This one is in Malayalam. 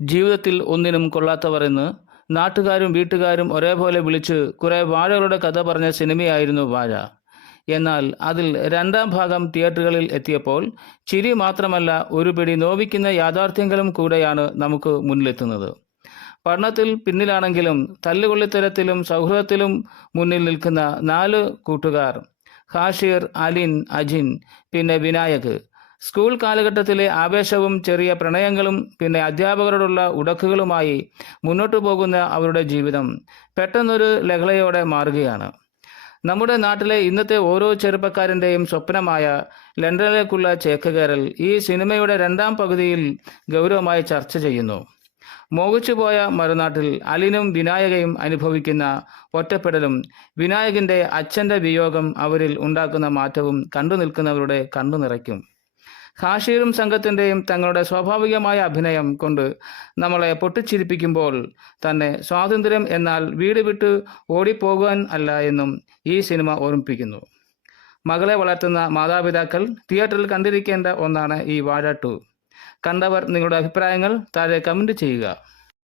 ജീവിതത്തിൽ ഒന്നിനും കൊള്ളാത്തവർ എന്ന് നാട്ടുകാരും വീട്ടുകാരും ഒരേപോലെ വിളിച്ച് കുറേ വാഴകളുടെ കഥ പറഞ്ഞ സിനിമയായിരുന്നു വാഴ. എന്നാൽ അതിൽ രണ്ടാം ഭാഗം തിയേറ്ററുകളിൽ എത്തിയപ്പോൾ ചിരി മാത്രമല്ല, ഒരു പിടി നോവിക്കുന്ന യാഥാർത്ഥ്യങ്ങളും കൂടെയാണ് നമുക്ക് മുന്നിലെത്തുന്നത്. പഠനത്തിൽ പിന്നിലാണെങ്കിലും തല്ലുകൊള്ളിത്തരത്തിലും സൗഹൃദത്തിലും മുന്നിൽ നിൽക്കുന്ന 4 കൂട്ടുകാർ: ഹാഷിർ, അലിൻ, അജിൻ, പിന്നെ വിനായക്. സ്കൂൾ കാലഘട്ടത്തിലെ ആവേശവും ചെറിയ പ്രണയങ്ങളും പിന്നെ അധ്യാപകരോടുള്ള ഉടക്കുകളുമായി മുന്നോട്ടു പോകുന്ന അവരുടെ ജീവിതം പെട്ടെന്നൊരു ലഹളയോടെ മാറുകയാണ്. നമ്മുടെ നാട്ടിലെ ഇന്നത്തെ ഓരോ ചെറുപ്പക്കാരൻ്റെയും സ്വപ്നമായ ലണ്ടനിലേക്കുള്ള ചേക്കേറൽ ഈ സിനിമയുടെ രണ്ടാം പകുതിയിൽ ഗൗരവമായി ചർച്ച ചെയ്യുന്നു. മോഹിച്ചുപോയ മറുനാട്ടിൽ അലിനും വിനായകയും അനുഭവിക്കുന്ന ഒറ്റപ്പെടലും വിനായകന്റെ അച്ഛൻ്റെ വിയോഗം അവരിൽ ഉണ്ടാക്കുന്ന മാറ്റവും കണ്ടു നിൽക്കുന്നവരുടെ കണ്ണു നിറയ്ക്കും. ഹാഷിറും സംഘത്തിൻ്റെയും തങ്ങളുടെ സ്വാഭാവികമായ അഭിനയം കൊണ്ട് നമ്മളെ പൊട്ടിച്ചിരിപ്പിക്കുമ്പോൾ തന്നെ സ്വാതന്ത്ര്യം എന്നാൽ വീട് വിട്ട് ഓടിപ്പോകാൻ അല്ല എന്നും ഈ സിനിമ ഓർമ്മിപ്പിക്കുന്നു. മകളെ വളർത്തുന്ന മാതാപിതാക്കൾ തിയേറ്ററിൽ കണ്ടിരിക്കേണ്ട ഒന്നാണ് ഈ വാഴ 2. കണ്ടവർ നിങ്ങളുടെ അഭിപ്രായങ്ങൾ താഴെ കമൻറ്റ് ചെയ്യുക.